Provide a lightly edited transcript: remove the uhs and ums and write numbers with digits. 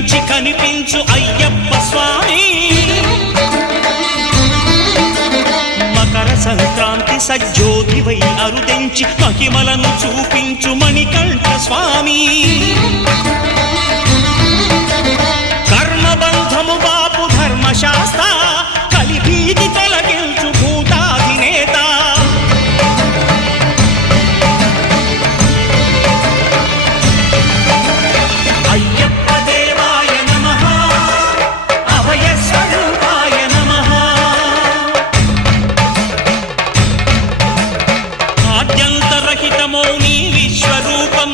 కనిపించి కనిపించు అయ్యప్ప స్వామి మకర సంక్రాంతి సజ్జోతివై అరుదెంచి మహిమలను చూపించు మణికంఠ స్వామి కర్మబంధము బాపు ధర్మశాస్త్ర కలిభీతి తొలగించు భూతాధినేత అయ్యప్ప దేవాయ నమః అభయ స్వరూపాయ నమః ఆద్యంతరహితమౌ నీ విశ్వరూపం